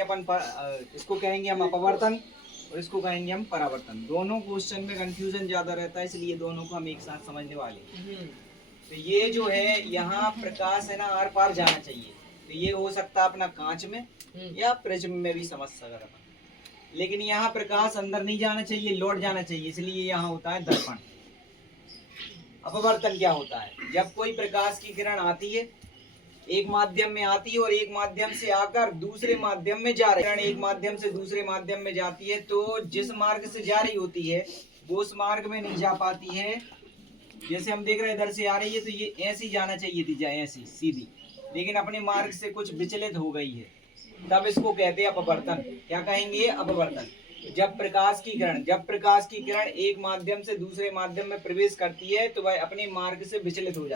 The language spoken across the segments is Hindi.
कहेंगे अपन इसको कहेंगे हम अपवर्तन और इसको कहेंगे हम परावर्तन। दोनों क्वेश्चन में कंफ्यूजन ज्यादा रहता है, इसलिए दोनों को हम एक साथ समझने वाले हैं। तो ये जो है यहाँ प्रकाश है ना आर पार जाना चाहिए, तो ये हो सकता है अपना कांच में या प्रिज्म में भी समझ सकते अपन, लेकिन यहाँ प्रकाश अंदर नहीं जाना चाहिए, लौट जाना चाहिए, इसलिए यहाँ होता है दर्पण। अपवर्तन क्या होता है? जब कोई प्रकाश की किरण आती है, एक माध्यम में आती है और एक माध्यम से आकर दूसरे माध्यम में जा रही है, एक माध्यम से दूसरे माध्यम में जाती है, तो जिस मार्ग से जा रही होती है वो उस मार्ग में नहीं जा पाती है। जैसे हम देख रहे हैं इधर से आ रही है, तो ये ऐसी जाना चाहिए थी, ऐसी सीधी, लेकिन अपने मार्ग से कुछ विचलित हो गई है, तब इसको कहते हैं अपवर्तन। क्या कहेंगे? अपवर्तन। जब प्रकाश की किरण एक माध्यम से दूसरे माध्यम में प्रवेश करती है तो वह अपने मार्ग से विचलित हो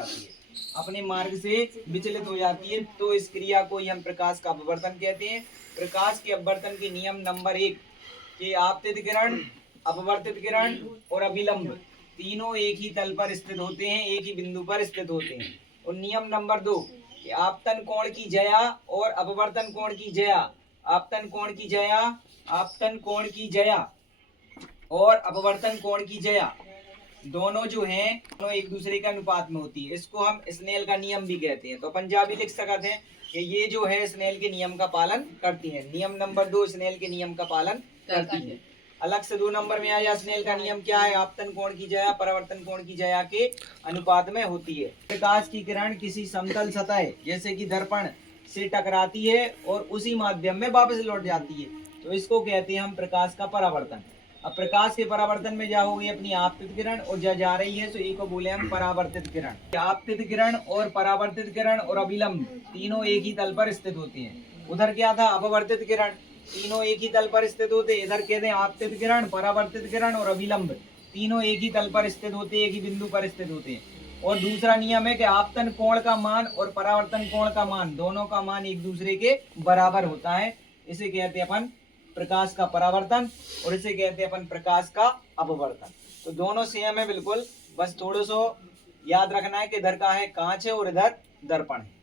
जाती है, तो इस क्रिया को ही हम प्रकाश का अपवर्तन कहते हैं। प्रकाश के अपवर्तन के नियम नंबर 1 कि आपतित किरण, अपवर्तित किरण और अभिलंब तीनों एक ही तल पर स्थित होते हैं, एक ही बिंदु पर स्थित होते हैं। और नियम नंबर 2 कि आपतन कोण की ज्या और अपवर्तन कोण की ज्या, आपतन कोण की ज्या और अपवर्तन कोण की ज्या दोनों जो हैं तो एक दूसरे के अनुपात में होती है। इसको हम स्नेल का नियम भी कहते हैं। तो पंजाबी लिख सकते हैं कि ये जो है स्नेल के नियम का पालन करती है। नियम नंबर 2 स्नेल के नियम का पालन करती है। अलग से 2 नंबर में आया स्नेल का नियम क्या है? आपतन कोण की ज्या परावर्तन कोण की ज्या के अनुपात में होती है। प्रकाश की किरण किसी समतल सतह जैसे कि दर्पण से टकराती है और उसी माध्यम में वापस लौट जाती है, तो इसको कहते हैं हम प्रकाश का परावर्तन। अब प्रकाश के परावर्तन में जा होगी अपनी आपतित किरण और जा रही है, तो एक को बोले हम परावर्तित किरण। आपतित किरण और परावर्तित किरण और अभिलंब तीनों एक ही तल पर स्थित होते हैं। उधर क्या था? अपवर्तित किरण, तीनों एक ही तल पर स्थित होते। इधर कहते हैं आपतित किरण, परावर्तित किरण और अभिलंब तीनों एक ही तल पर स्थित होते, एक ही बिंदु पर स्थित होते हैं। और दूसरा नियम है कि आपतन कोण का मान और परावर्तन कोण का मान, दोनों का मान एक दूसरे के बराबर होता है। इसे कहते हैं अपन प्रकाश का परावर्तन और इसे कहते हैं अपन प्रकाश का अपवर्तन। तो दोनों सेम है बिल्कुल, बस थोड़ा सा याद रखना है कि इधर का है कांच है और इधर दर्पण है।